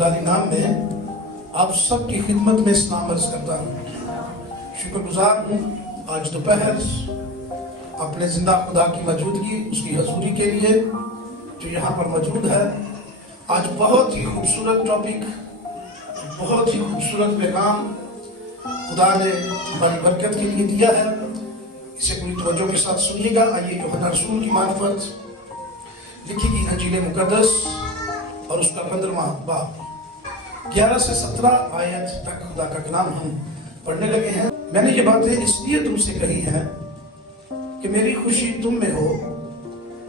जलाली नाम में आप सबकी खिदमत में सलाम अर्ज करता हूँ। शुक्रगुजार हूँ आज दोपहर अपने जिंदा खुदा की मौजूदगी, उसकी हजूरी के लिए जो यहाँ पर मौजूद है। आज बहुत ही खूबसूरत टॉपिक, बहुत ही खूबसूरत पैगाम खुदा ने हमारी बरकत के लिए दिया है। इसे पूरी तवज्जो के साथ सुनिएगा। आइए यूहन्ना रसूल की मार्फत लिखी गई अंजील मुकद्दस और उसका 15वां बाब 11 से 17 आयत तक खुदा का कलाम हम पढ़ने लगे हैं। मैंने ये बातें इसलिए तुमसे कही हैं कि मेरी खुशी तुम में हो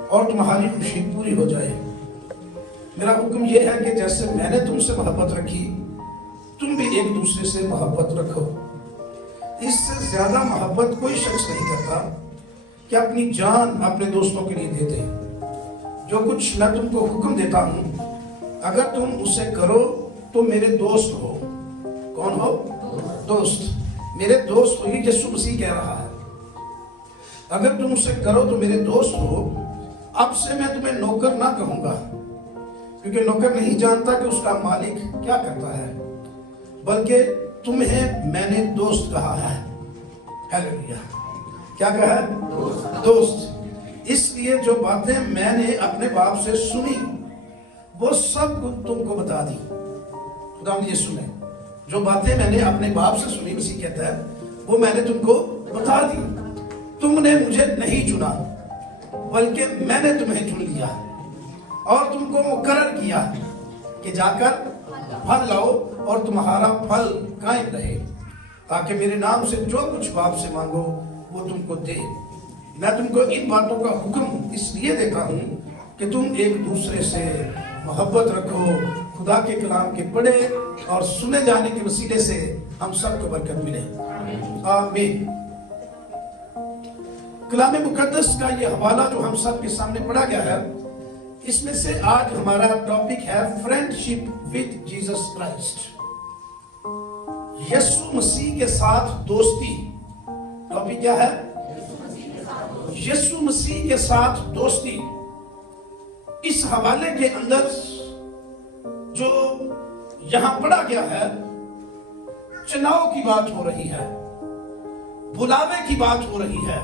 और तुम्हारी खुशी पूरी हो जाए। मेरा हुक्म यह है कि जैसे मैंने तुमसे मोहब्बत रखी, तुम भी एक दूसरे से मोहब्बत रखो। इससे ज्यादा मोहब्बत कोई शख्स नहीं करता कि अपनी जान अपने दोस्तों के लिए दे दे। जो कुछ मैं तुमको हुक्म देता हूं, अगर तुम उसे करो तो मेरे दोस्त हो। कौन हो? दोस्त। मेरे दोस्त हो, यीशु मसीह कह रहा है। अगर तुम उसे करो तो मेरे दोस्त हो। अब से मैं तुम्हें नौकर ना कहूंगा, क्योंकि नौकर नहीं जानता कि उसका मालिक क्या करता है, बल्कि तुम्हें मैंने दोस्त कहा है। हालेलुया। क्या कहा है? दोस्त। इसलिए जो बातें मैंने अपने बाप से सुनी वो सब तुमको बता दी। खुदा ये सुने, जो बातें मैंने अपने बाप से सुनी, मसीह कहता है, वो मैंने तुमको बता दी। तुमने मुझे नहीं चुना, बल्कि मैंने तुम्हें चुन लिया और तुमको मुकर्रर किया कि जाकर फल लाओ और तुम्हारा फल कायम रहे, ताकि मेरे नाम से जो कुछ बाप से मांगो वो तुमको दे। मैं तुमको इन बातों का हुक्म इसलिए देता हूँ कि तुम एक दूसरे से मोहब्बत रखो। खुदा के कलाम के पढ़े और सुने जाने के वसीले से हम सबको बरकत मिले। आमीन। कलाम मुकद्दस का ये हवाला जो हम सब के सामने पढ़ा गया है, इसमें से आज हमारा टॉपिक है फ्रेंडशिप विद जीसस क्राइस्ट। यीशु मसीह के साथ दोस्ती। टॉपिक क्या है? यीशु मसीह के साथ दोस्ती। इस हवाले के अंदर जो यहां पढ़ा गया है, चुनाव की बात हो रही है, बुलावे की बात हो रही है।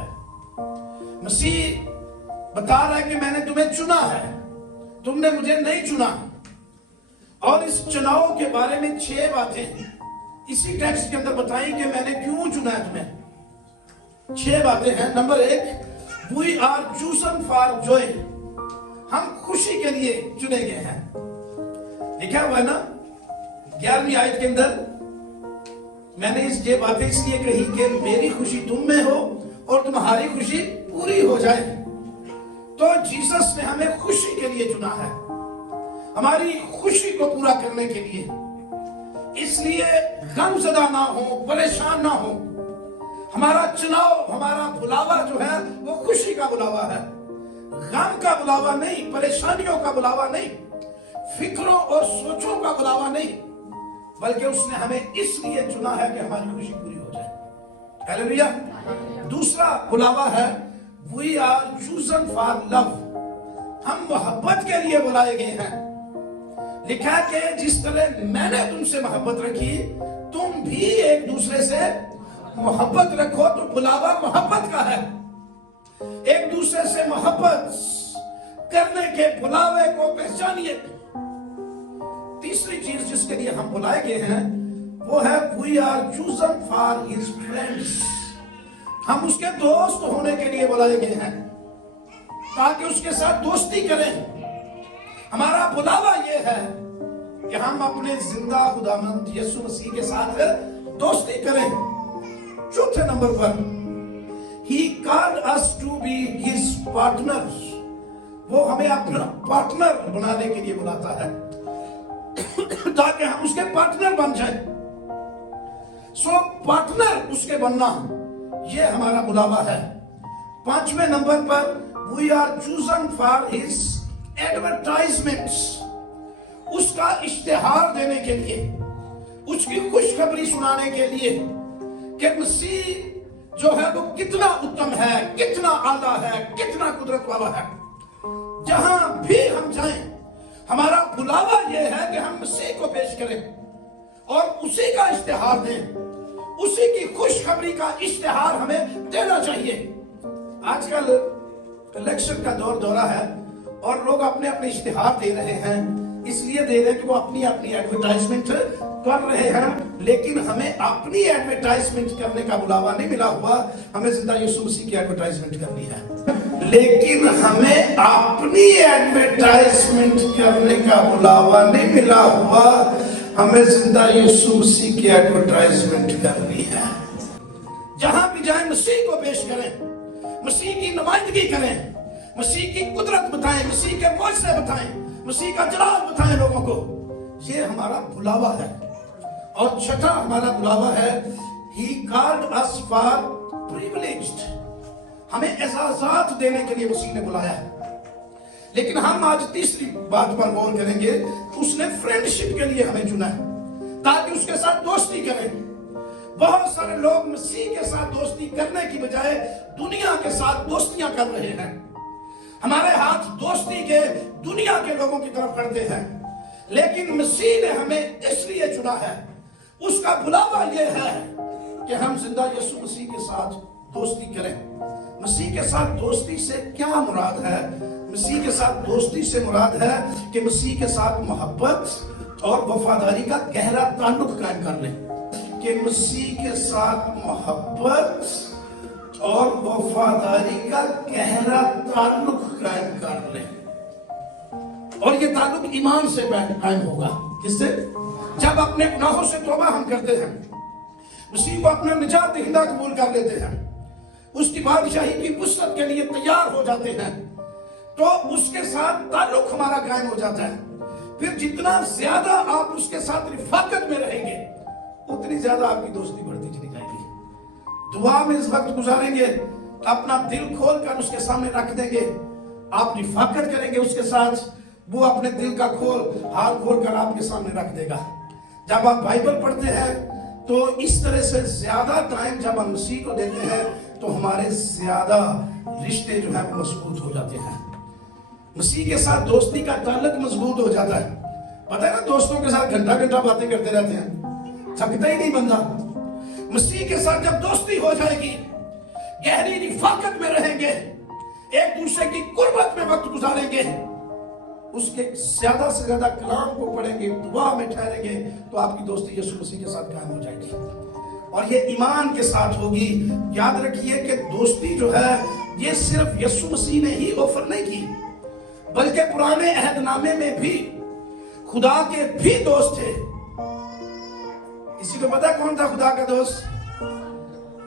मसीह बता रहा है कि मैंने तुम्हें चुना है, तुमने मुझे नहीं चुना। और इस चुनाव के बारे में 6 बातें इसी टेक्स्ट के अंदर बताई कि मैंने क्यों चुना है तुम्हें। 6 बातें हैं। Number 1, We are chosen for joy. हम खुशी के लिए चुने गए हैं। लिखा हुआ है ना 11वीं आयत के अंदर, मैंने ये बातें इसलिए कही कि मेरी खुशी तुम में हो और तुम्हारी खुशी पूरी हो जाए। तो जीसस ने हमें खुशी के लिए चुना है, हमारी खुशी को पूरा करने के लिए। इसलिए गमज़दा ना हो, परेशान ना हो। हमारा चुनाव, हमारा बुलावा जो है वो खुशी का बुलावा है, गम का बुलावा नहीं, परेशानियों का बुलावा नहीं, फिक्रों और सोचों का बुलावा नहीं, बल्कि उसने हमें इसलिए चुना है कि हमारी खुशी पूरी हो जाए। हालेलुया। दूसरा बुलावा है we are chosen for love. हम मोहब्बत के लिए बुलाए गए हैं। लिखा है कि जिस तरह मैंने तुमसे मोहब्बत रखी, तुम भी एक दूसरे से मोहब्बत रखो। तो बुलावा मोहब्बत का है। एक दूसरे से मोहब्बत करने के बुलावे को पहचानिए। तीसरी चीज जिसके लिए हम बुलाए गए हैं वो है we are chosen for his friends. हम उसके दोस्त होने के लिए बुलाए गए हैं, ताकि उसके साथ दोस्ती करें। हमारा बुलावा ये है कि हम अपने जिंदा खुदावंद यीशु मसीह के साथ दोस्ती करें। चौथे नंबर पर, He called us to be his partners. वो हमें अपना पार्टनर बनाने के लिए बुलाता है, ताकि हम उसके पार्टनर बन जाएं। सो पार्टनर उसके बनना, ये हमारा बुलावा है। 5वें नंबर पर, we are chosen for his advertisements. उसका इश्तिहार देने के लिए, उसकी खुशखबरी सुनाने के लिए कि मसीह जो है वो कितना उत्तम है, कितना आला है, कितना कुदरत वाला है। जहां भी हम जाएं, हमारा बुलावा यह है कि हम मसीह को पेश کریں اور اسی کا اشتہار دیں، اسی کی خوشخبری کا اشتہار ہمیں دینا چاہیے۔ آج کل الیکشن کا دورہ ہے اور لوگ اپنے اپنے اشتہار دے رہے ہیں، اس لیے دے رہے ہیں کہ وہ اپنی ایڈورٹائزمنٹ کر رہے ہیں، لیکن ہمیں اپنی ایڈورٹائزمنٹ کرنے کا بلاوا نہیں ملا ہوا، ہمیں زندہ یسوع مسیح کی ایڈورٹائزمنٹ کرنی ہے۔ لیکن ہمیں اپنی ایڈورٹائزمنٹ کرنے کا بلاوا نہیں ملا ہوا، ہمیں زندہ یسوع مسیح کی ایڈورٹائزمنٹ کرنی ہے۔ جہاں بھی جائیں مسیح کو پیش کریں، مسیح کی نمائندگی کریں، مسیح کی قدرت بتائیں، مسیح کے معجزے بتائیں، مسیح کا جلال بتائیں لوگوں کو۔ یہ ہمارا بلاوا ہے۔ اور چھٹا ہمارا بلاوا ہے He called us for privileged، ہمیں اعزازات دینے کے لیے مسیح نے بلایا ہے۔ لیکن ہم آج تیسری بات پر غور کریں گے، اس نے فرینڈشپ کے لیے ہمیں چنا ہے تاکہ اس کے ساتھ دوستی کریں۔ بہت سارے لوگ مسیح کے ساتھ دوستی کرنے کی بجائے دنیا کے ساتھ دوستیاں کر رہے ہیں۔ ہمارے ہاتھ دوستی کے دنیا کے لوگوں کی طرف بڑھتے ہیں، لیکن مسیح نے ہمیں اس لیے چنا ہے، اس کا بلاوا یہ ہے کہ ہم زندہ یسوع مسیح کے ساتھ دوستی کریں۔ مسیح کے ساتھ دوستی سے کیا مراد ہے؟ مسیح کے ساتھ دوستی سے مراد ہے کہ مسیح کے ساتھ محبت اور وفاداری کا گہرا تعلق قائم کر لیں، کہ مسیح کے ساتھ محبت اور وفاداری کا گہرا تعلق قائم کر لیں۔ اور یہ تعلق ایمان سے قائم ہوگا۔ کس سے؟ جب اپنے گناہوں سے توبہ ہم کرتے ہیں، مسیح کو اپنا نجات دہندہ قبول کر لیتے ہیں، اس کی بادشاہی کی وسعت کے لیے تیار ہو جاتے ہیں، تو اس کے ساتھ تعلق ہمارا قائم ہو جاتا ہے۔ پھر جتنا زیادہ آپ اس کے ساتھ رفاقت میں رہیں گے، اتنی زیادہ آپ کی دوستی بڑھتی چلی جائے گی۔ دعا میں اس وقت گزاریں گے، اپنا دل کھول کر اس کے سامنے رکھ دیں گے، آپ رفاقت کریں گے اس کے ساتھ، وہ اپنے دل کا حال کھول کر آپ کے سامنے رکھ دے گا۔ جب آپ بائبل پڑھتے ہیں تو اس طرح سے زیادہ ٹائم جب ہم مسیح کو دیتے ہیں تو ہمارے زیادہ رشتے جو ہے وہ مضبوط ہو جاتے ہیں۔ مسیح کے ساتھ دوستی کا تعلق مضبوط ہو جاتا ہے۔ پتہ ہے نا، دوستوں کے ساتھ گھنٹہ گھنٹہ باتیں کرتے رہتے ہیں، تھکتا ہی نہیں بندہ۔ مسیح کے ساتھ جب دوستی ہو جائے گی، گہری رفاقت میں رہیں گے، ایک دوسرے کی قربت میں وقت گزاریں گے، اس کے زیادہ سے زیادہ کلام کو پڑھیں گے، دعا میں ٹھہریں گے، تو آپ کی دوستی یسوع مسیح کے ساتھ قائم ہو جائے گی، اور یہ ایمان کے ساتھ ہوگی۔ یاد رکھیے کہ دوستی جو ہے یہ صرف یسوع مسیح نے ہی آفر نہیں کی، بلکہ پرانے عہد نامے میں بھی خدا کے بھی دوست تھے۔ کسی کو پتا کون تھا خدا کا دوست؟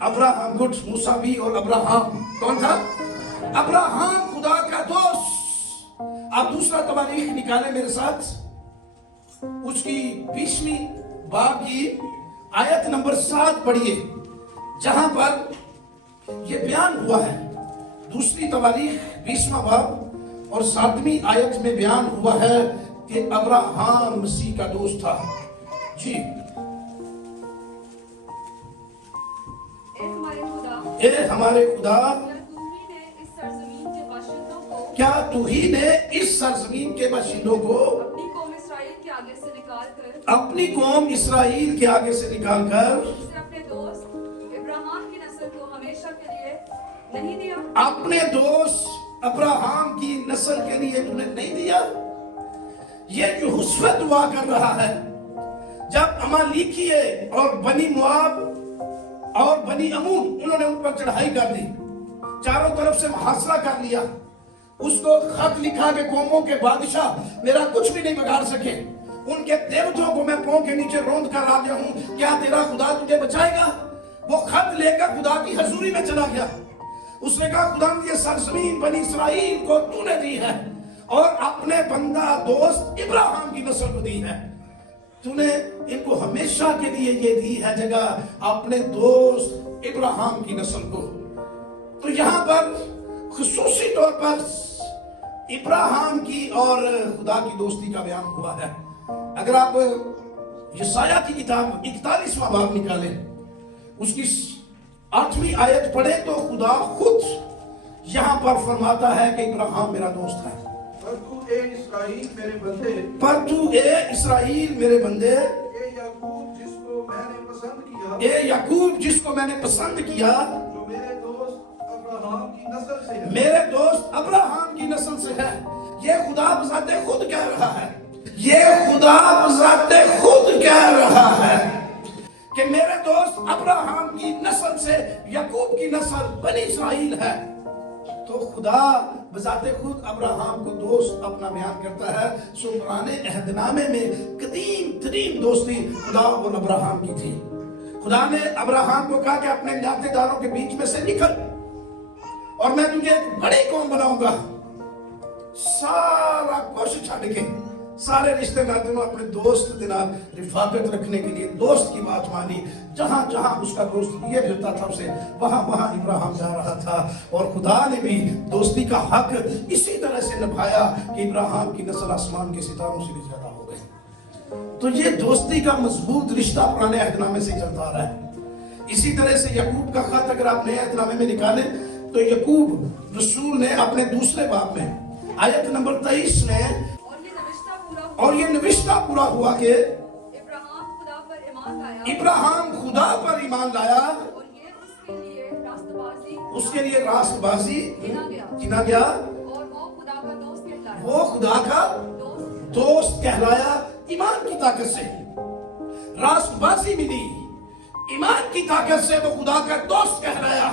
ابراہم۔ گڈ، موسیٰ بھی اور ابراہم۔ کون تھا؟ ابراہم خدا کا دوست۔ آپ دوسرا تواریخ نکالیں میرے ساتھ، اس کی 20ویں باب کی آیت نمبر 7 پڑھیے، جہاں پر یہ بیان ہوا ہے۔ دوسری تواریخ 20واں باب اور 7ویں آیت میں بیان ہوا ہے کہ ابراہم مسیح کا دوست تھا۔ جی، اے ہمارے خدا، کیا تو ہی نے اس سرزمین کے باشندوں کو اپنی قوم اسرائیل کے آگے سے نکال کر اپنے دوست ابراہیم کی نسل کو ہمیشہ کے لیے نہیں دیا؟ اپنے دوست ابراہیم کی نسل کے لیے تو نے نہیں دیا؟ یہ جو حسوہ دعا کر رہا ہے، جب امالیکیے اور بنی مواب اور بنی امون انہوں نے ان پر چڑھائی کر دی، چاروں طرف سے محاصرہ کر لیا، اس کو خط لکھا کہ قوموں کے بادشاہ میرا کچھ بھی نہیں بگاڑ سکے، ان کے دیوتوں کو میں پاؤں کے نیچے روند کر آ گیا ہوں، کیا تیرا خدا تجھے بچائے گا؟ وہ خط لے کر خدا کی حضوری میں چلا گیا۔ اس نے کہا خدا یہ سرزمین بنی اسرائیل کو تو نے دی ہے اور اپنے بندہ دوست ابراہیم کی نسل کو دی ہے، تو نے ان کو ہمیشہ کے لیے یہ دی ہے جگہ، اپنے دوست ابراہیم کی نسل کو۔ تو یہاں پر خصوصی طور پر ابراہیم کی اور خدا کی دوستی کا بیان ہوا ہے۔ اگر آپ یسایہ کی کتاب 41واں باب نکالیں، اس کی 8ویں آیت پڑھیں تو خدا خود یہاں پر فرماتا ہے کہ ابراہیم میرا دوست ہے۔ पर तू ए इसराइल मेरे बंदे, पर तू ए इसराइल मेरे बंदे, ए याकूब जिसको मैंने पसंद किया, ए याकूब जिसको मैंने पसंद किया, जो मेरे दोस्त अब्राहम की नस्ल से है। मेरे दोस्त अब्राहम की नस्ल से है। ये खुदा बजाते खुद कह रहा है, ये खुदा बजाते खुद कह रहा है कि मेरे दोस्त अब्राहम की नस्ल से याकूब की नस्ल बनी इस्राइल है। तो खुदा बजाते खुद अब्राहम को दोस्त अपना बयान करता है। सो पुराने अहदनामे में कदीम तरीन दोस्ती खुदा और अब्राहम की थी। खुदा ने अब्राहम को कहा कि अपने नातेदारों के बीच में से निकल और मैं तुझे एक बड़ी कौम बनाऊंगा। सारा कुछ छड़ के सारे रिश्ते नाते में अपने दोस्त के नाल रिफाकत रखने के लिए दोस्त की बात मानी। जहां जहां उसका दोस्त ये फिरता था उसे वहां वहां इब्राहिम जा रहा था। और खुदा ने भी दोस्ती का हक इसी तरह से निभाया कि इब्राहिम की नस्ल आसमान के सितारों से भी ज्यादा हो गई। तो ये दोस्ती का मजबूत रिश्ता पुराने अहदनामे से चलता आ रहा है। इसी तरह से यकूब का खत अगर आप नए अहदनामे में निकालें तो यकूब रसूल ने अपने दूसरे बाब में आयत नंबर 23 में और ये नविश्ता पूरा हुआ कि इब्राहिम खुदा खुदा पर ईमान लाया और ये उसके लिए रास्तबाजी गिना गया और वो खुदा का दोस्त कहलाया। वो खुदा का दोस्त कहलाया। ईमान की ताकत से रास्तबाजी मिली, ईमान की ताकत से वो खुदा का दोस्त कहलाया।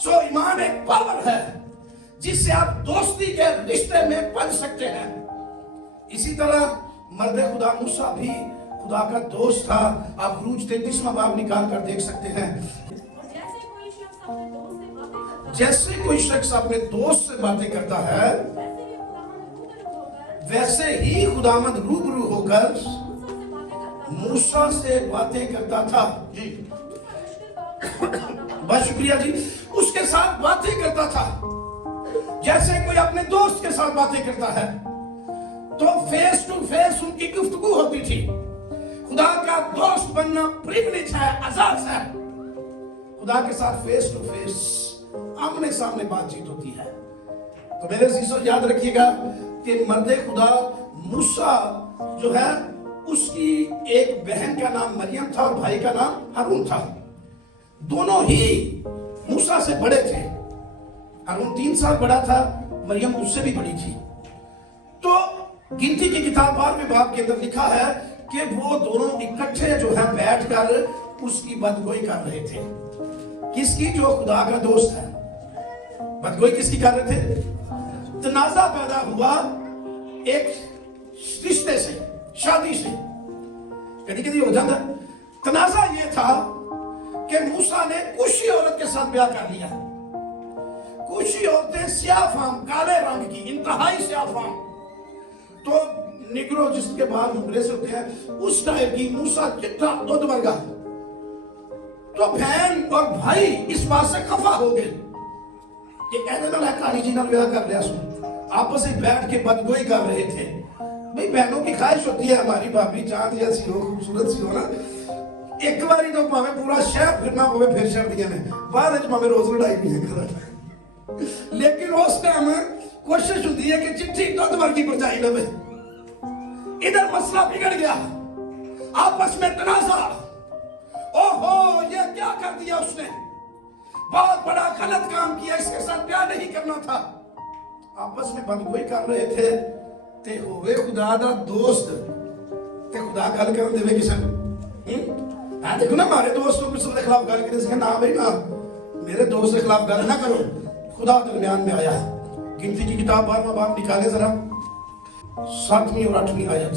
सो ईमान एक पावर है जिससे आप दोस्ती के रिश्ते में बन सकते हैं। इसी तरह मर्द खुदा मूसा भी खुदा का दोस्त था। आप खरूज 33वां बाब निकाल कर देख सकते हैं। जैसे कोई शख्स अपने दोस्त से बातें करता है वैसे ही खुदामंद रूबरू होकर मूसा से बातें करता था। जी बहुत शुक्रिया जी। उसके साथ बातें करता था जैसे कोई अपने दोस्त के साथ बातें करता है। तो फेस टू फेस उनकी गुफ्तगू होती थी। खुदा का दोस्त बनना प्रिविलेज है, आजाद है। खुदा के साथ फेस टू फेस आमने सामने बातचीत होती है। तो मेरे अजीजों याद रखिएगा कि मर्दे खुदा मूसा जो है उसकी एक बहन का नाम मरियम था और भाई का नाम हारून था। दोनों ही मूसा से बड़े थे। हारून 3 साल बड़ा था, मरियम उससे भी बड़ी थी। तो गिनती की किताब 12वें बाब के अंदर लिखा है कि वो दोनों इकट्ठे जो है बैठकर उसकी बदगोई कर रहे थे। किसकी? जो खुदा का दोस्त है। बदगोई किसकी कर रहे थे? तनाजा पैदा हुआ एक रिश्ते से, शादी से। कभी कभी हो जाता। तनाजा ये था कि मूसा ने कुशी औरत के साथ ब्याह कर लिया। कुशी औरतें स्याफाम, काले रंग की, इंतहाई स्याफाम। तो निगरो जिसके बाल मुकरे से होते हैं उस टाइप की, मूसा चिट्टा दूध वर्गा। तो बहन और भाई इस बात से खफा हो गए कि कहने ना कहानी जी ना ब्याह कर लिया। सुन आपस में बैठ के बदगोई कर रहे थे। भाई बहनों की ख्वाहिश होती है हमारी भाभी चांद जैसी हो, खूबसूरत सी हो ना। एक बारी तो भावे पूरा शहर फिरना होवे फिर सर्दियां ने बाद भावे रोज लड़ाई भी है। लेकिन उस टाइम कोशिश होती है कि चिट्ठी दूध वर्गी बचाई लवे। इधर मसला बिगड़ गया, आपस में तनाजा। ओहो ये क्या कर दिया उसने, बहुत बड़ा गलत काम किया, इसके साथ ब्याह नहीं करना था। आपस में बदगोई कर रहे थे ते होवे खुदा दा दोस्त ते खुदा गल कर देवे किसी हाँ देखो ना हमारे दोस्त को किसी के खिलाफ गल करे ना भाई ना मेरे दोस्त के खिलाफ गल ना करो। खुदा दरमियान में आया। गिनती की किताब 12वां बाब निकाले जरा 7वीं और 8वीं आयत।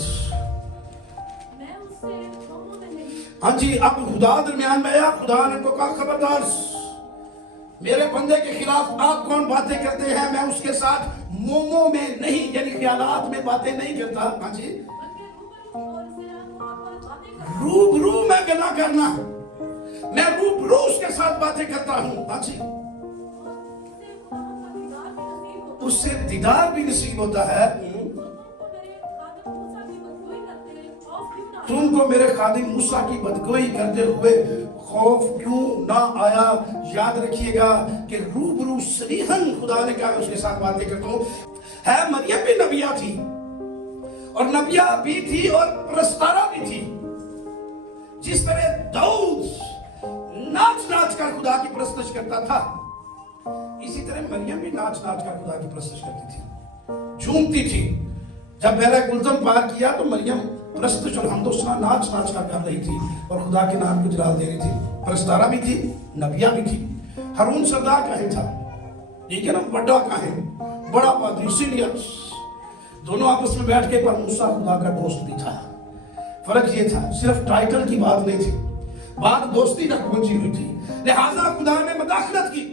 हाँ जी, अब खुदा दरमियान में आया। खुदा ने को कहा खबरदार मेरे बंदे के खिलाफ आप कौन बातें करते हैं, मैं उसके साथ मोमो में नहीं यानी ख्यालात में बातें नहीं करता। हाँ जी, रूबरू में गना करना, मैं रूबरू उसके साथ बातें करता हूँ। हाँ जी, उससे दीदार भी नसीब होता है। तुमको मेरे खादिम मूसा की बदगोई करते हुए खौफ क्यों ना आया। याद रखिएगा कि रूबरू सरीहन खुदा ने कहा उसके साथ बातें करता हूँ। ہے مریم بھی نبیہ تھی اور نبیہ بھی تھی اور پرستارہ بھی تھی. جس طرح داؤد ناچ ناچ کر خدا کی پرستش کرتا تھا اسی طرح مریم بھی ناچ ناچ کر خدا کی پرستش کرتی تھی, جھومتی تھی. جب بحر گلزم پار کیا تو مریم پرستش اور حمد و ثنا ناچ ناچ کر کر رہی تھی اور خدا کے نام کو جلال دے رہی تھی. پرستارہ بھی تھی, نبیہ بھی تھی. ہارون سردار کاہن تھا, ٹھیک ہے نا, بڑا کاہن, بڑا پادری, سینئر. دونوں آپس میں بیٹھ کے, پر موسیٰ خدا کا دوست بھی تھا. فرق یہ تھا, صرف ٹائٹل کی بات نہیں تھی, بات دوستی تک پہنچی ہوئی تھی. لہذا خدا نے مداخلت کی.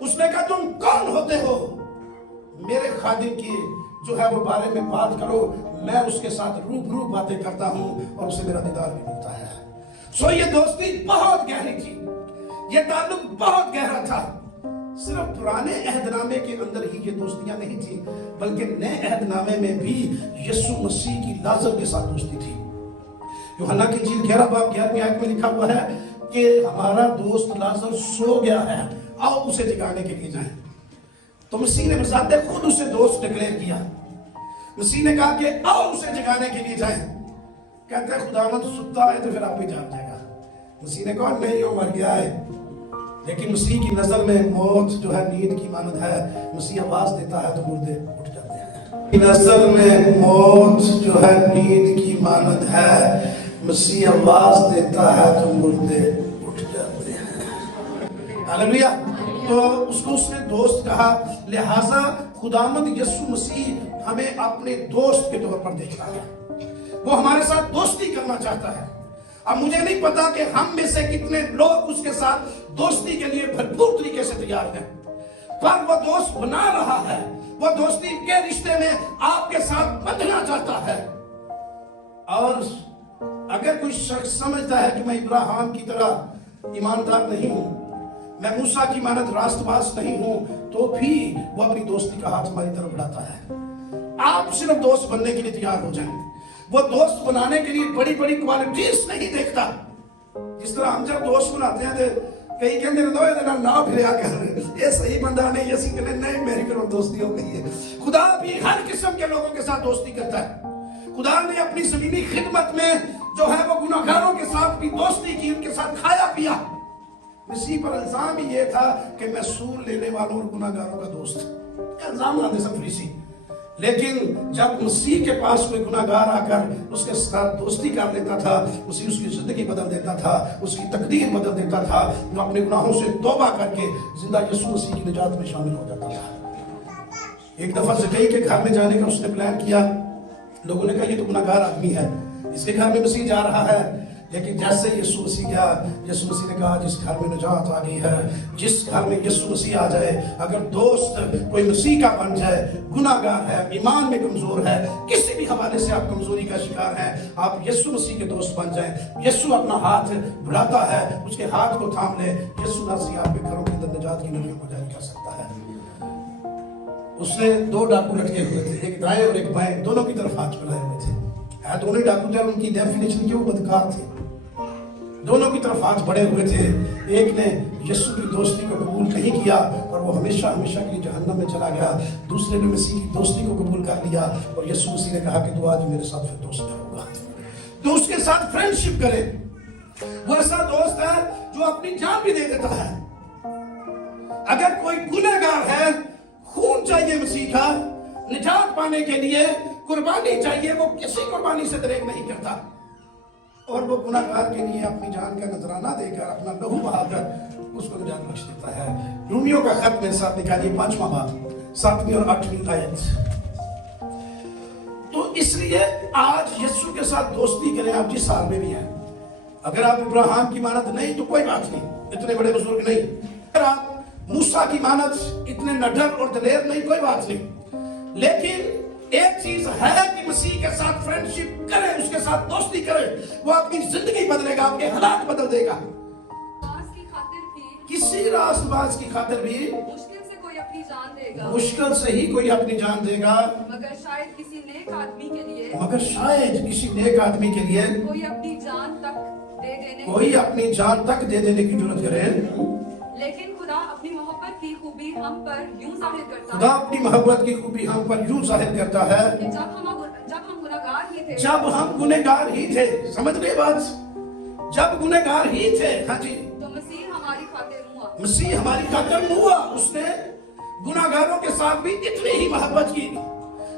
اس نے کہا تم کون ہوتے ہو میرے خادم کی جو ہے وہ بارے میں بات کرو, میں اس کے ساتھ روبرو باتیں کرتا ہوں اور اسے میرا دیدار بھی ملتا ہے. سو یہ دوستی بہت گہری تھی, یہ تعلق بہت گہرا تھا. صرف پرانے عہد نامے کے اندر ہی یہ دوستیاں نہیں تھی بلکہ نئے عہد نامے میں بھی یسوع مسیح کی لازر کے ساتھ دوستی تھی. یوحنا کی انجیل 11 باب 11 آیت میں لکھا ہوا ہے کہ ہمارا دوست لازر سو گیا ہے, آؤ اسے جگانے کے لیے جائیں. تو مسیح نے بذات خود اسے دوست ڈکلیئر کیا. مسیح نے کہا کہ آؤ اسے جگانے کے لیے جائیں. کہتے ہیں خداوند ستا ہے تو پھر آپ ہی جاگ جائے گا. مسیح نے کہا نہیں, وہ مر گیا ہے. لیکن مسیح کی نظر میں موت جو ہے نیند کی مانند ہے. مسیح آواز دیتا ہے تو مردے اٹھ جاتے ہیں. نظر میں موت جو ہے نیند کی مانند ہے, مسیح آواز دیتا ہے تو مردے اٹھ جاتے ہیں. ہاللیلویا. تو اس کو اس نے دوست کہا. لہٰذا خداوند یسوع مسیح ہمیں اپنے دوست کے طور پر دیکھتا ہے. وہ ہمارے ساتھ دوستی کرنا چاہتا ہے. اب مجھے نہیں پتا کہ ہم میں سے کتنے لوگ اس کے ساتھ دوستی کے لیے بھرپور طریقے سے تیار ہیں, پر وہ دوست بنا رہا ہے. وہ دوستی کے رشتے میں آپ کے ساتھ بندھنا چاہتا ہے. اور اگر کوئی شخص سمجھتا ہے کہ میں ابراہیم کی طرح ایماندار نہیں ہوں, میں موسیٰ کی مانند راست باز نہیں ہوں, تو بھی وہ اپنی دوستی کا ہاتھ ہماری طرف بڑھاتا ہے. آپ صرف دوست بننے کے لیے تیار ہو جائیں. وہ دوست بنانے کے لیے بڑی بڑی کوالٹیز نہیں دیکھتا. جس طرح ہم جب دوست بناتے ہیں تو کئی کہنے نا پھریا کر یہ صحیح بندہ نہیں, اسی کہنے نہیں میری پھر دوستی ہو گئی ہے. خدا بھی ہر قسم کے لوگوں کے ساتھ دوستی کرتا ہے. خدا نے اپنی زمینی خدمت میں جو ہے وہ گناہگاروں کے ساتھ بھی دوستی کی, ان کے ساتھ کھایا پیا. مسیح پر الزام ہی یہ تھا کہ میں سور لینے والوں اور گناہگاروں کا دوست. الزام نہ دے سب فریسی. لیکن جب مسیح کے پاس کوئی گناہگار آ کر اس کے ساتھ دوستی کر لیتا تھا, مسیح اس کی زندگی بدل دیتا تھا, اس کی تقدیر بدل دیتا تھا. جو اپنے گناہوں سے توبہ کر کے زندہ یسوع مسیح کی نجات میں شامل ہو جاتا تھا. ایک دفعہ زکئی کے گھر میں جانے کا اس نے پلان کیا. لوگوں نے کہا یہ تو گناہگار آدمی ہے, اس کے گھر میں مسیح جا رہا ہے. لیکن جیسے یسوع مسیح گیا, یسوع مسیح نے کہا جس گھر میں نجات آ گئی ہے, جس گھر میں یسوع مسیح آ جائے, اگر دوست کوئی مسیح کا بن جائے, گناہگار ہے, ایمان میں کمزور ہے, کسی بھی حوالے سے آپ کمزوری کا شکار ہیں, آپ یسوع مسیح کے دوست بن جائیں. یسوع اپنا ہاتھ بڑھاتا ہے, اس کے ہاتھ کو تھام لے. یسوع مسیح آپ کے گھروں کے اندر نجات کی نعمتوں کو جاری کر سکتا ہے. اس نے 2 ڈاکو لٹکے ہوئے تھے, ایک دائیں اور ایک بائیں, دونوں کی طرف ہاتھ بڑھائے ہوئے تھے. دونوں ڈاکو جو ان کی ڈیفینیشن کی وہ بدکار تھے, دونوں کی طرف ہاتھ بڑھے ہوئے تھے. ایک نے یسوع کی دوستی کو قبول نہیں کیا اور وہ ہمیشہ ہمیشہ کے لیے جہنم میں چلا گیا. دوسرے نے مسیح کی دوستی کو قبول کر لیا اور یسوع مسیح نے کہا کہ تو آج میرے ساتھ پھر دوست ہوگا, تو اس کے ساتھ فرینڈشپ کرے. وہ ایسا دوست ہے جو اپنی جان بھی دے دیتا ہے. اگر کوئی گنہگار ہے, خون چاہیے مسیح کا, نجات پانے کے لیے قربانی چاہیے, وہ کسی قربانی سے دریغ نہیں کرتا. اور وہ گناہگار کے لیے اپنی جان کا نذرانہ دے کر, اپنا لہو بہا کر اس کو نجات بخش دیتا ہے. رومیوں کا خط میرے ساتھ نکالیے 5واں باب 7ویں اور 8ویں آیت. تو اس لیے آج یسوع کے ساتھ دوستی کریں, آپ جس حال میں بھی ہیں. اگر آپ ابراہیم کی مانند نہیں تو کوئی بات نہیں, اتنے بڑے بزرگ نہیں. اگر آپ موسیٰ کی مانند اتنے نڈر اور دلیر نہیں, کوئی بات نہیں. لیکن ایک چیز ہے کہ مسیح کے ساتھ فرینڈشپ کریں, اس کے ساتھ دوستی کریں. وہ اپنی زندگی بدلے گا, آپ کے حالات بدل دے گا. کی خاطر بھی, کسی راست باز کی خاطر بھی مشکل سے کوئی اپنی جان دے گا, مشکل سے ہی کوئی اپنی جان دے گا. مگر شاید کسی نیک آدمی کے لیے, مگر شاید کسی نیک آدمی کے لیے کوئی اپنی جان تک دے دینے, کوئی اپنی جان تک دے دینے کی جرات کرے. لیکن خدا اپنی محبت کی खूबी हम पर यूं जाहिर करता खुदा है अपनी मोहब्बत की खूबी हम पर यूं जाहिर करता है कि जब हम गुनहगार ही थे जब हम गुनहगार ही थे। समझ रहे बात? जब गुनहगार ही थे, हाँ जी, तो मसीह हमारी खातिर हुआ। मसीह हमारी खातिर हुआ। उसने गुनाहगारों के साथ भी इतनी ही मोहब्बत की।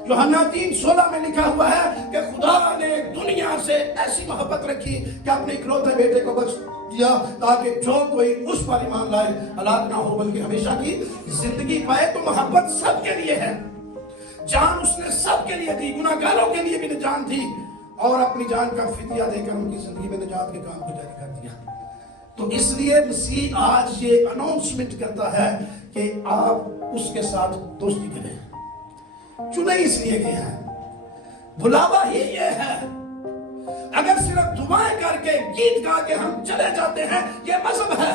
यूहन्ना 3:16 में लिखा हुआ है कि खुदा ने दुनिया से ऐसी मोहब्बत रखी कि अपने इकलौते बेटे को बख्श दिया ताकि जो कोई उस पर ईमान लाए हलाक ना हो बल्कि हमेशा की जिंदगी पाए। तो मोहब्बत सबके लिए है। जान उसने सबके लिए दी, गुनाहगारों के लिए भी जान दी और अपनी जान का फिदिया देकर उनकी जिंदगी में निजात के काम को जारी कर दिया। तो इसलिए मसीह आज ये अनाउंसमेंट करता है कि आप उसके साथ दोस्ती करें। चुने इसलिए गए हैं, बुलावा ही ये है। अगर सिर्फ दुआएं करके गीत गा के हम चले जाते हैं, ये मजहब है।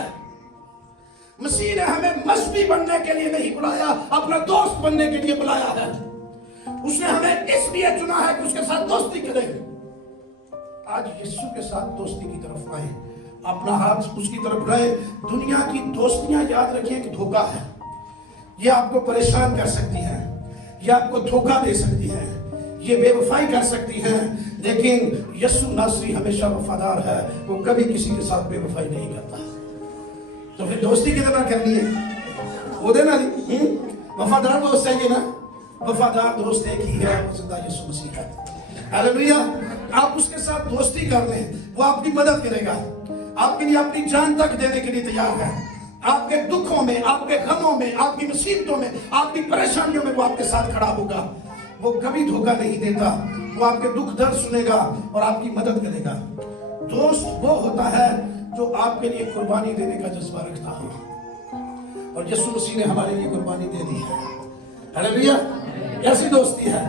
मसीह ने हमें मजहबी बनने के लिए नहीं बुलाया, अपना दोस्त बनने के लिए बुलाया है। उसने हमें इसलिए चुना है कि उसके साथ दोस्ती करें। आज यीशु के साथ दोस्ती की तरफ आए, अपना हाथ उसकी तरफ बढ़ाए। दुनिया की दोस्तियां याद रखिए कि धोखा है। ये आपको परेशान कर सकती है, ये आपको धोखा दे सकती है, ये बेवफाई कर सकती है। लेकिन यीशु नासरी हमेशा वफादार है, वो कभी किसी के साथ बेवफाई नहीं करता। तो फिर दोस्ती कितना करनी है? वो देना वफादार दोस्त है ना, वफादार दोस्त एक ही है, वो जिंदा यीशु मसीह है। हालेलुया। आप उसके साथ दोस्ती कर लें, वो आपकी मदद करेगा, आपके लिए अपनी जान तक देने के लिए तैयार है। आपके दुखों में, आपके गमों में, आपकी मुसीबतों में, आपकी परेशानियों में वो आपके साथ खड़ा होगा। वो कभी धोखा नहीं देता, वो आपके दुख दर्द सुनेगा और आपकी मदद करेगा। दोस्त वो होता है जो आपके लिए कुर्बानी देने का जज्बा रखता है, और यीशु मसीह ने हमारे लिए कुर्बानी दे दी है। हालेलुया। कैसी दोस्ती है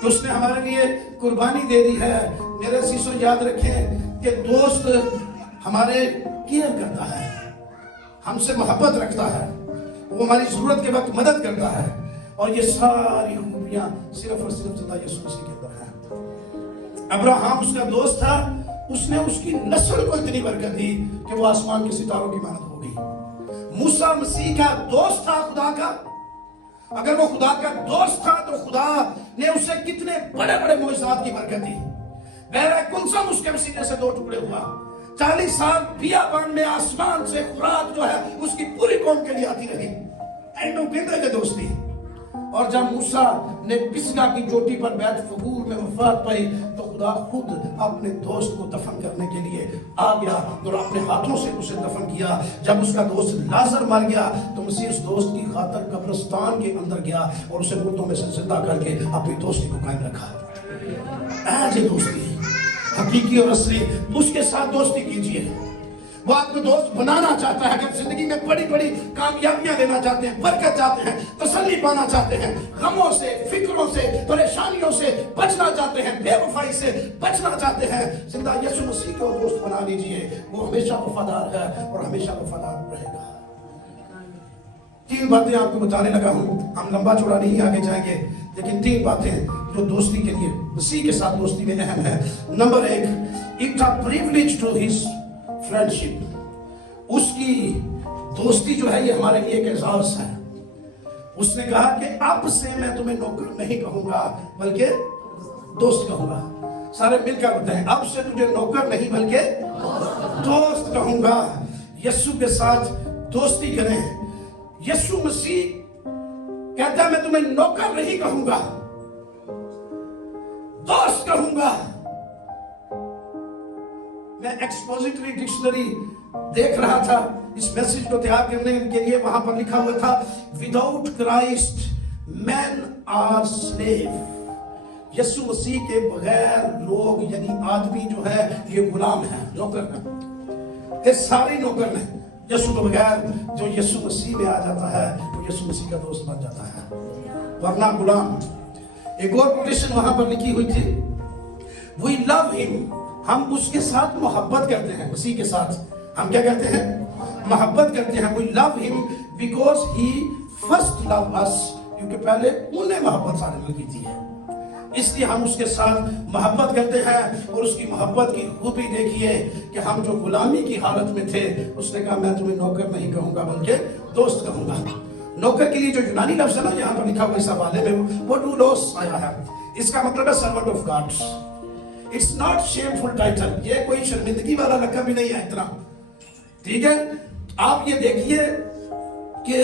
कि उसने हमारे लिए कुर्बानी दे दी है। मेरे सीसो याद रखें कि दोस्त हमारे केयर करता है, हमसे मोहब्बत रखता है, वो हमारी जरूरत के वक्त मदद करता है, और ये सारी खूबियां सिर्फ और सिर्फ जिंदा यीशु मसीह के अंदर है। अब्राहम उसका दोस्त था, उसने उसकी नस्ल को इतनी बरकत दी कि वो आसमान के सितारों की मानद हो गई। मूसा मसीह का दोस्त था खुदा का। अगर वो खुदा का दोस्त था तो खुदा ने उसे कितने बड़े बड़े मोइज़ात की बरकत दी। बहरे कुलसम उसके वसीले से 2 टुकड़े हुआ। 40 साल बियाबान में आसमान से खुराक जो है उसकी पूरी कौम के लिए आती रही। के दोस्ती। और जब मूसा ने पिसगा की चोटी पर बैत फगूर में वफात पाई तो खुदा खुद अपने दोस्त को दफन करने के लिए आ गया और अपने हाथों से उसे दफन किया। जब उसका दोस्त लाजर मर गया तो मसीह उस दोस्त की खातिर कब्रिस्तान के अंदर गया और उसे मुर्दों में से जिंदा करके अपनी दोस्ती को कायम रखा। ऐसी दोस्ती हकीकी और असली, उसके साथ दोस्ती कीजिए। वो आपको दोस्त बनाना चाहता है। अगर जिंदगी में बड़ी बड़ी कामयाबियां लेना चाहते हैं, बरकत चाहते हैं, तसल्ली पाना चाहते हैं, गमों से, फिक्रों से, परेशानियों से बचना चाहते हैं, बेवफाई से बचना चाहते हैं, जिंदा यीशु मसीह को दोस्त बना लीजिए। वो हमेशा वफादार है और हमेशा वफादार रहेगा। 3 बातें आपको बताने लगा हूं, हम लंबा चौड़ा नहीं आगे जाएंगे, लेकिन 3 बातें जो दोस्ती के लिए, मसीह के साथ दोस्ती में अहम है। Number 1, it's a privilege to his friendship. उसकी दोस्ती जो है ये हमारे लिए एक एहसास है। उसने कहा कि अब से मैं तुम्हें नौकर नहीं कहूंगा बल्कि दोस्त कहूंगा। सारे मिलकर बताएं, अब से तुझे नौकर नहीं बल्कि दोस्त कहूंगा। यीशु के साथ दोस्ती करें। यीशु मसीह कहता है मैं तुम्हें नौकर नहीं कहूंगा, दोस्त कहूंगा। मैं एक्सपोजिटरी डिक्शनरी देख रहा था इस मैसेज को तैयार करने के लिए, वहां पर लिखा हुआ था without Christ man are slave. Yeshu Masih के बगैर लोग यानी आदमी जो है ये गुलाम है, नौकर है। ये सारे नौकर हैं। यीशु के बगैर जो यीशु मसीह में आ जाता है वो यीशु मसीह का दोस्त बन जाता है, वरना गुलाम। एक और कोटेशन वहां पर लिखी हुई थी, वी लव हिम। हम उसके साथ मोहब्बत करते हैं। मसीह के साथ हम क्या करते हैं? मोहब्बत करते हैं। We love him because he first love us, क्योंकि पहले उन्हें मोहब्बत सारे मिल की थी, इसलिए हम उसके साथ मोहब्बत करते हैं। और उसकी मोहब्बत की खूबी देखिए कि हम जो गुलामी की हालत में थे, उसने कहा मैं तुम्हें नौकर नहीं कहूंगा बल्कि दोस्त कहूंगा। नौकर के लिए जो यूनानी लफ्ज है ना यहाँ पर लिखा हुआ इस हवाले में, वो डूलोस आया है। इसका मतलब है servant of God. It's not shameful title, ये कोई शर्मिंदगी वाला लक़ब भी नहीं है इतना, ठीक है। आप ये देखिए कि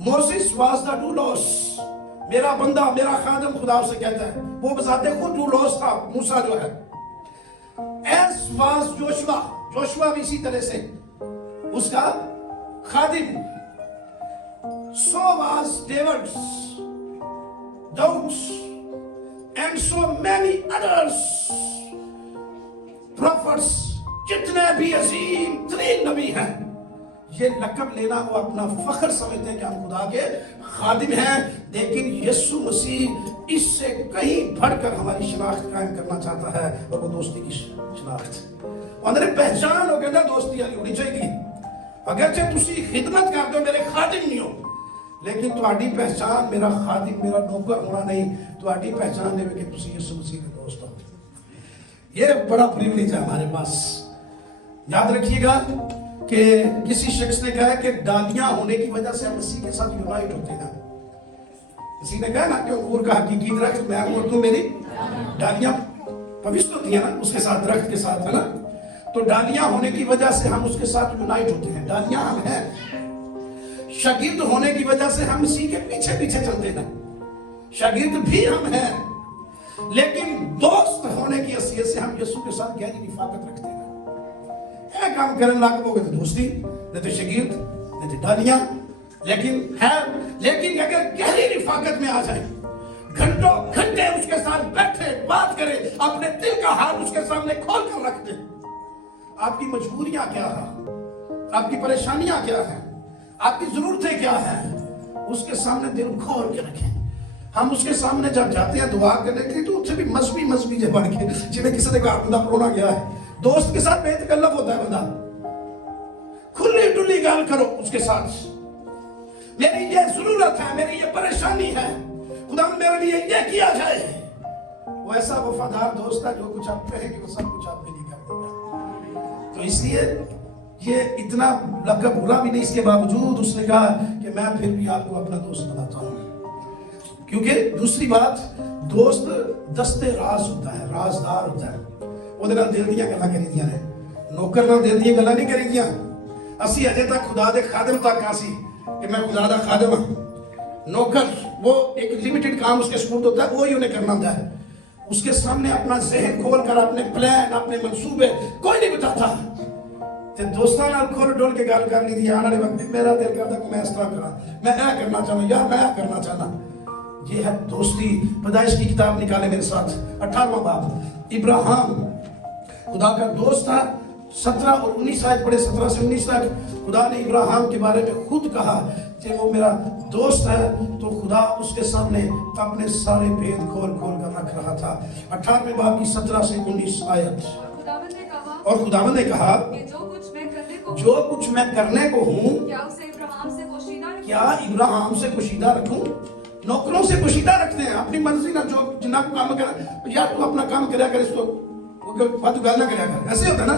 मोसेस वाज द डूलोस, मेरा बंदा, मेरा खादम खुदा उसे कहता है, वो बजाते खुद डूलोस था मूसा जो है। एस वाज जोशुआ, जोशुआ भी इसी तरह से उसका खादिम। So was Daud and so many others prophets, जितने भी अजीम तरीन नबी हैं, ये लक़ब लेना वो अपना फख्र समझते हैं कि हम खुदा के खादिम हैं। लेकिन यीशु मसीह इससे कहीं बढ़कर हमारी शनाख्त कायम करना चाहता है, और वो दोस्ती की शनाख्त अंदर पहचान हो कहता दोस्ती वाली होनी चाहिए। अगरचे तुसी खिदमत करते हो, मेरे खादिम नहीं हो, लेकिन तुम्हारी पहचान मेरा खादिम, मेरा नौकर होना नहीं, तुम्हारी पहचान है कि तुसी यीशु मसीह के दोस्त हो। ये बड़ा प्रिविलेज है हमारे पास। याद रखिएगा कि किसी शख्स ने कहा कि डालियां होने की वजह से हम मसीह के साथ यूनाइट होते हैं। किसी ने कहा ना कि अंगूर का हकीकी दरख्त मैं हूं और तुम मेरी डालियां पवित्र होती है ना, उसके साथ दरख्त के साथ, है ना। तो डालियां होने की वजह से हम उसके साथ यूनाइट होते हैं, डालियां हम हैं। शागिर्द होने की वजह से हम इसी के पीछे पीछे चलते हैं, शागिर्द भी हम हैं। लेकिन दोस्त होने की हैसियत से हम यीशु के साथ गहरी रिफाकत रखते हैं। एक काम करने लग पोगे तो दोस्ती, नहीं तो शागिर्द, नहीं तो डालियां। लेकिन अगर गहरी रिफाकत में आ जाए, घंटों घंटे उसके साथ बैठे बात करें, अपने दिल का हाल उसके सामने खोल कर रख दें, आपकी मजबूरियां क्या है, आपकी परेशानियां क्या है, आपकी जरूरतें क्या हैं, उसके सामने दिल खोल के रखें। हम उसके सामने जब जाते हैं दुआ करने के लिए, तो उससे भी मजबी जे बन के, जिन्हें किसी ने कहा बंदा परोना गया है, दोस्त के साथ बेतकल्लफ होता है बंदा। खुली डुली गाल करो उसके साथ, मेरी ये जरूरत है, मेरी ये परेशानी है, खुदा मेरे लिए ये किया जाए। वो ऐसा वफादार दोस्त है जो कुछ आप कहेंगे वो सब कुछ आपके लिए कर देगा। तो इसलिए ये इतना लक़ब भूला भी नहीं, इसके बावजूद उसने कहा कि मैं फिर भी आपको अपना दोस्त बनाता हूं। क्योंकि दूसरी बात, दोस्त दस्ते राज होता है, राजदार होता है। ਉਹਦੇ ਨਾਲ ਦਿਲ ਦੀਆਂ ਗੱਲਾਂ ਕਰੀਦੀਆਂ ਨੇ, ਨੌਕਰ ਨਾਲ ਦਿਲ ਦੀਆਂ ਗੱਲਾਂ ਨਹੀਂ ਕਰੀਦੀਆਂ। ਅਸੀਂ ਅਜੇ ਤੱਕ ਖੁਦਾ ਦੇ ਖਾਦਮ ਤੱਕ ਆ ਸੀ कि मैं खुदा दा खादिम हां। नौकर वो एक लिमिटेड काम उसके सपुर्द होता है, वो ही उन्हें करना होता है। उसके सामने अपना ज़हन खोल कर अपने प्लान, अपने मंसूबे कोई नहीं बताता। ते दोस्तां नाल खोल डोल के गल कर ली थी, आने वाले वक्त मेरा दिल करता कि मैं इस तरह करा, मैं ऐ करना चाहना, यार मैं ऐ करना चाहना। ये है दोस्ती। पैदाइश की किताब निकाले मेरे साथ, 18वां बाब। इब्राहिम खुदा का दोस्त था। 17 और 19 आयत पढ़े, 17 से 19 तक खुदा ने इब्राहिम के बारे में खुद कहा कि वो मेरा दोस्त है। तो खुदा उसके सामने अपने सारे भेद खोल खोल कर रख रहा था। 18वें बाब की 17 से 19 आयत। और खुदावंद ने कहा कि जो कुछ मैं करने को हूँ, क्या इब्राहिम से पोशीदा रखूं? नौकरों से पोशीदा रखते हैं अपनी मर्जी ना, जो जिन्ना को काम करा, यार तू अपना काम करया कर, इसको बात गल ना करया कर, ऐसे होता ना।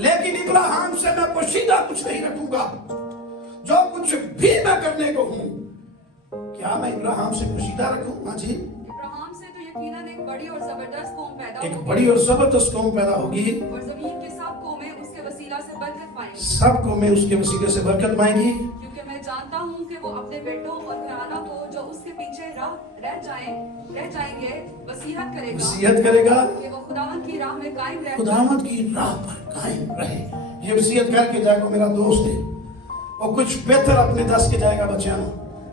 लेकिन इब्राहिम से मैं पोशीदा कुछ नहीं रखूंगा, जो कुछ भी मैं करने को हूं। क्या मैं इब्राहिम से पोशीदा रखूं? हाँ जी। इब्राहिम से तो यकीनन एक बड़ी और जबरदस्त कौम पैदा होगी, एक बड़ी और जबरदस्त कौम पैदा होगी, और जमीन के सब कौमें उसके वसीला से बरकत पाएंगी। सब कौमें उसके वसीले से बरकत पाएंगी, क्योंकि मैं जानता हूँ कि वो अपने बेटों और घराना को जो उसके पीछे रह जाएंगे वसीयत करेगा कि वो खुदावंद की राह में कायम रहे, खुदावंद की राह पर कायम रहे। ये वसीयत करके जाएगा मेरा दोस्त है, और कुछ बेहतर अपने दस के जाएगा बच्चों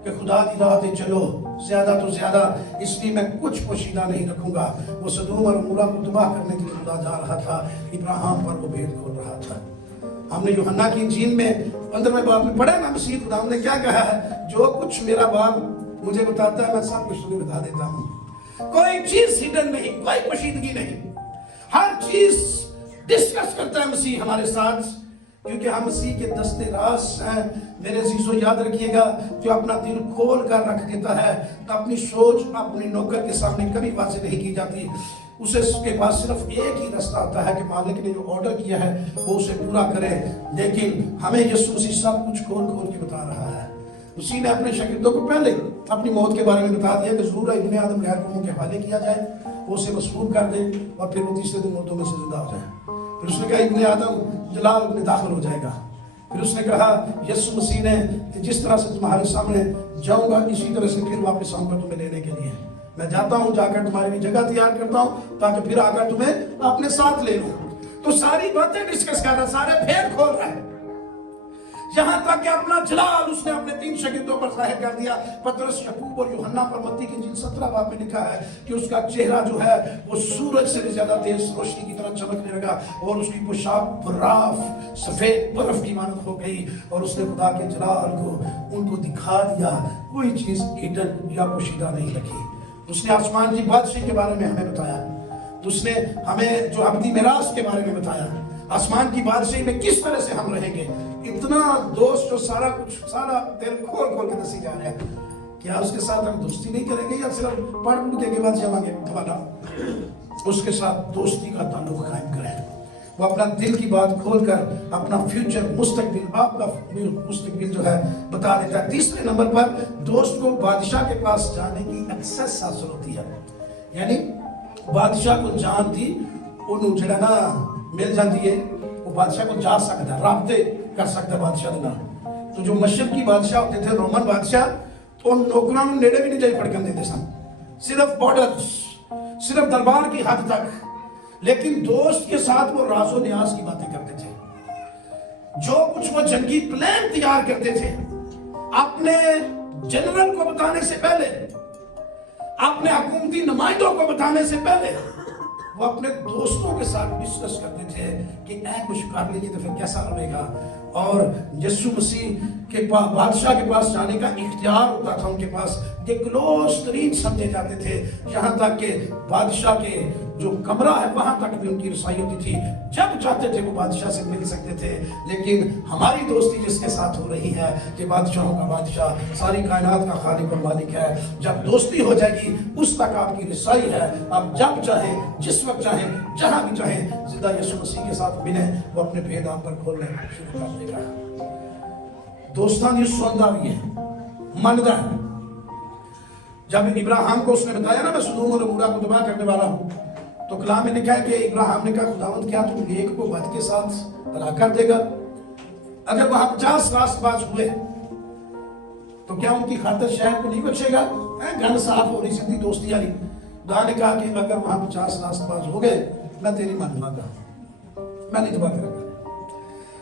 कि खुदा की राह पे चलो, ज्यादा तो ज्यादा इसलिए मैं कुछ पोशीदा नहीं रखूंगा। वो सदूम और अमोरा को तबाह करने के लिए खुदा जा रहा था, इब्राहिम पर वो भेद खोल रहा था। हमने यूहन्ना की इंजील में 15वें बाब में पढ़ा ना, मसीह खुदा ने क्या कहा है, जो कुछ मेरा बाप मुझे बताता है मैं सब कुछ तुम्हें बता देता हूँ। कोई चीज हिडन नहीं, कोई पोशीदगी नहीं, हर चीज डिस्कस करता है मसीह हमारे साथ, क्योंकि हम मसीह के दस्ते राज हैं। मेरे अजीजों याद रखिएगा, जो अपना दिल खोल कर रख देता है तो अपनी सोच अपने नौकर के सामने कभी वाज़ेह नहीं की जाती। उसके पास सिर्फ एक ही रास्ता होता है कि मालिक ने जो ऑर्डर किया है वो उसे पूरा करे। लेकिन हमें यीशु मसीह सब कुछ खोल खोल के बता रहा है। اسی نے اپنے شاگردوں کو پہلے اپنی موت کے بارے میں بتا دیا کہ ضرور ابن آدم غیر قوموں کے حوالے کیا جائے، وہ اسے مسلوب کر دے اور پھر وہ تیسرے دن مردوں میں سے زندہ ہو جائے۔ پھر اس نے کہا ابن آدم جلال میں داخل ہو جائے گا۔ پھر اس نے کہا یسوع مسیح نے کہ جس طرح سے تمہارے سامنے جاؤں گا اسی طرح سے پھر واپس آؤں گا تمہیں لینے کے لیے، میں جاتا ہوں جا کر تمہارے لیے جگہ تیار کرتا ہوں تاکہ پھر آ کر تمہیں اپنے ساتھ لے لوں۔ تو ساری باتیں ڈسکس کر رہا ہے، سارے پھیر کھول رہا ہے، یہاں تک کہ اپنا جلال اس نے اپنے 3 شاگردوں پر ظاہر کر دیا، پطرس، یعقوب اور یوحنا پر۔ متی کی انجیل 17 باب میں لکھا ہے کہ اس کا چہرہ جو ہے وہ سورج سے بھی زیادہ تیز روشنی کی طرح چمکنے لگا اور اس کی پوشاک براف سفید برف کی مانند ہو گئی، اور اس نے خدا کے جلال کو ان کو دکھا دیا، کوئی چیز ہڈن یا پوشیدہ نہیں رکھی۔ اس نے آسمان کی بادشاہی کے بارے میں ہمیں بتایا، تو اس نے ہمیں جو ابدی میراث کے بارے میں بتایا، آسمان کی بادشاہی میں کس طرح سے ہم رہیں گے۔ اتنا دوست جو سارا دل کھول کھول کے دسی جا رہا ہے، کیا اس کے ساتھ ہم دوستی نہیں کریں گے یا صرف پڑھ کے بعد جائیں گے؟ اس کے ساتھ دوستی کا تعلق قائم کریں، وہ اپنا دل کی بات کھول کر اپنا فیوچر مستقبل، آپ کا مستقبل جو ہے بتا دیتا ہے۔ تیسرے نمبر پر دوست کو بادشاہ کے پاس جانے کی ایکسیس حاصل ہوتی ہے، یعنی بادشاہ کو جان دی انہوں جڑا نا مل جاتی ہے، وہ بادشاہ کو جا سکتا ہے، رابطے کر سکتا ہے بادشاہ دینا۔ تو جو مشرقی بادشاہ ہوتے تھے، رومن بادشاہ، تو ان نوکروں نے نیڑے بھی نہیں جائی پڑکن دیتے سن، صرف بارڈرز، صرف دربار کی حد تک۔ لیکن دوست کے ساتھ وہ راز و نیاز کی باتیں کرتے تھے، جو کچھ وہ جنگی پلان تیار کرتے تھے اپنے جنرل کو بتانے سے پہلے، اپنے حکومتی نمائندوں کو بتانے سے پہلے، وہ اپنے دوستوں کے ساتھ ڈسکس کرتے تھے کہ اے کچھ کر لیجیے تو پھر کیسا رہے گا۔ اور یسوع مسیح کے پاس بادشاہ کے پاس جانے کا اختیار ہوتا تھا ان کے پاس، یہ کلوز ترین سمجھے جاتے تھے، یہاں تک کہ بادشاہ کے جو کمرہ ہے وہاں تک بھی ان کی رسائی ہوتی تھی، جب چاہتے تھے وہ بادشاہ سے مل سکتے تھے۔ لیکن ہماری دوستی جس کے ساتھ ہو رہی ہے کہ بادشاہوں کا بادشاہ، ساری کائنات کا خالق اور مالک ہے، جب دوستی ہو جائے گی اس تک آپ کی رسائی ہے، آپ جب چاہیں، جس وقت چاہیں، جہاں بھی چاہیں زندہ یسوع مسیح کے ساتھ ملیں، وہ اپنے بھید آپ پر کھولنے شروع کر دے گا۔ دوستانی سوندا بھی ہے، مندہ ہے۔ جب ابراہیم کو اس نے بتایا نا میں سدوم اور عمورہ کو تباہ کرنے والا ہوں، تو کلام میں لکھا ہے کہ ابراہیم نے کہا خداوند کیا تم نیک کو بد کے ساتھ بھلا کر دے گا؟ اگر وہاں 50 راست باز ہوئے تو کیا ان کی خاطر شہر کو نہیں بچے گا؟ گھر صاف ہو رہی سیدھی دوستی آ رہی۔ خدا نے کہا کہ اگر وہاں 50 راست باز ہو گئے میں تیری مان لوں گا، میں نہیں تباہ کروں گا۔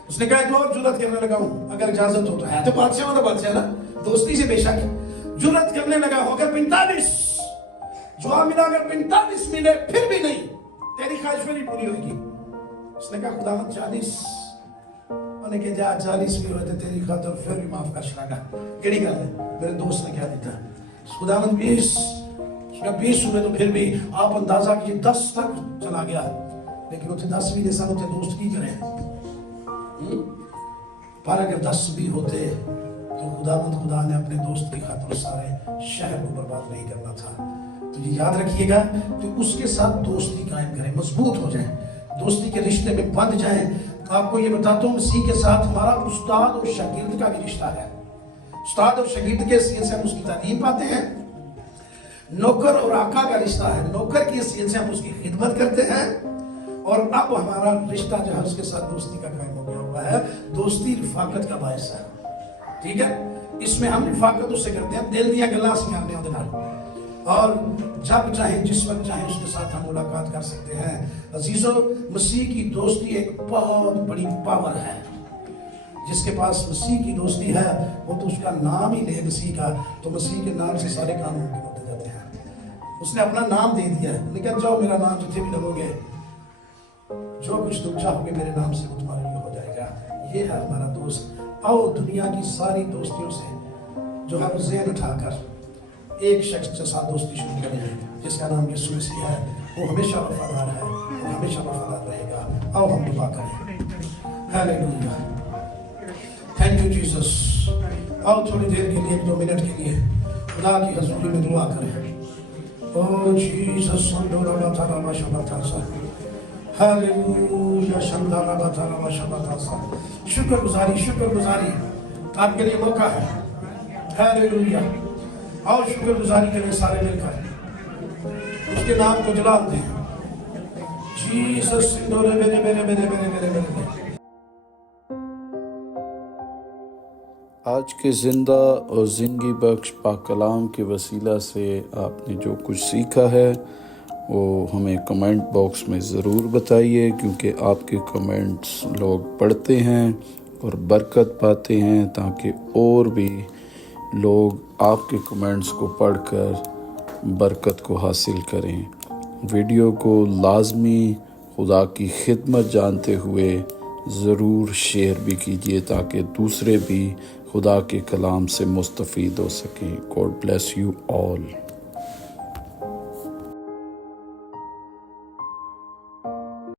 اس نے کہا ایک اور جرات کرنے لگا ہوں، اگر اجازت ہو تو ہے تو بادشاہ والا بادشاہ نا، دوستی سے بے شک جرات کرنے لگا ہو گیا 45، جو ملا اگر 45 ملے پھر بھی نہیں، تیری خواہش میں نہیں پوری ہوئے گی۔ اس نے کہا خداوند 40، انہوں نے کہا جا 40 بھی ہوئے تھے تیری خاطر پھر بھی معاف کر شاگا۔ کیڑی گل ہے؟ میرے دوست نے کیا دیتا خداوند 20 ہوئے تو پھر بھی آپ اندازہ کیجئے 10 تک چلا گیا، لیکن اتنے 10 بھی جیسا اتنے دوست کی کریں، پر اگر 10 بھی ہوتے تو خدا نے اپنے دوست کی خاطر سارے شہر کو برباد نہیں کرنا تھا۔ تو یہ یاد رکھیے گا کہ اس کے ساتھ دوستی قائم کریں، مضبوط ہو جائیں، دوستی کے رشتے میں بندھ جائیں۔ آپ کو یہ بتاتا ہوں مسیح کے ساتھ ہمارا استاد اور شاگرد کا بھی رشتہ ہے۔ استاد اور شاگرد کے حیثیت سے ہم اس کی تعلیم پاتے ہیں، نوکر اور آقا کا رشتہ ہے، نوکر کی حیثیت سے ہم اس کی خدمت کرتے ہیں، اور اب ہمارا رشتہ جو ہے اس کے ساتھ دوستی کا قائم ہو گیا ہوا ہے۔ دوستی رفاقت کا باعث ہے، ٹھیک ہے؟ اس میں ہم رفاقت اس سے کرتے ہیں، دل دیا گلا سے کرنے ہوتے ہیں، اور جب چاہیں جس وقت چاہیں اس کے ساتھ ہم ملاقات کر سکتے ہیں۔ عزیزو، مسیح کی دوستی ایک بہت بڑی پاور ہے۔ جس کے پاس مسیح کی دوستی ہے وہ تو اس کا نام ہی لے مسیح کا، تو مسیح کے نام سے سارے کام ممکن ہوتے جاتے ہیں۔ اس نے اپنا نام دے دیا ہے، لیکن جاؤ میرا نام جتنے بھی لگو گے، جو کچھ تم چاہو گے میرے نام سے وہ تمہارے لیے ہو جائے گا۔ یہ ہے ہمارا دوست۔ آؤ دنیا کی ساری دوستیوں سے جو ہم ذہن اٹھا کر ایک شخص کے ساتھ دوستی شروع کریں جس کا نام یسوع مسیح ہے، وہ ہمیشہ وفادار ہے اور ہمیشہ وفادار رہے گا۔ آؤ ہم دعا کریں۔ Hallelujah, thank you Jesus. آؤ تھوڑی دیر کے لیے، 1-2 منٹ کے لیے خدا کی حضوری میں دعا کریں۔ او جیسس سندورا تھارا شبتا سا، ہیلیلویا، شندارا تھارا شبتا سا۔ شکر گزاری آپ کے لیے موقع ہے، हालेलुया। और शुक्रगुजारी करें सारे मिलकर, उसके नाम को जलाल दें। जीसस मेरे मेरे मेरे मेरे मेरे मेरे मेरे आज के ज़िंदा और ज़िंदगी बख्श पाक कलाम के वसीला से आपने जो कुछ सीखा है वो हमें कमेंट बॉक्स में ज़रूर बताइए, क्योंकि आपके कमेंट्स लोग पढ़ते हैं और बरकत पाते हैं, ताकि और भी लोग आपके कमेंट्स को पढ़कर बरकत को हासिल करें। वीडियो को लाजमी खुदा की खिदमत जानते हुए ज़रूर शेयर भी कीजिए, ताकि दूसरे भी खुदा के कलाम से मुस्तफ़ीद हो सकें। God bless you all.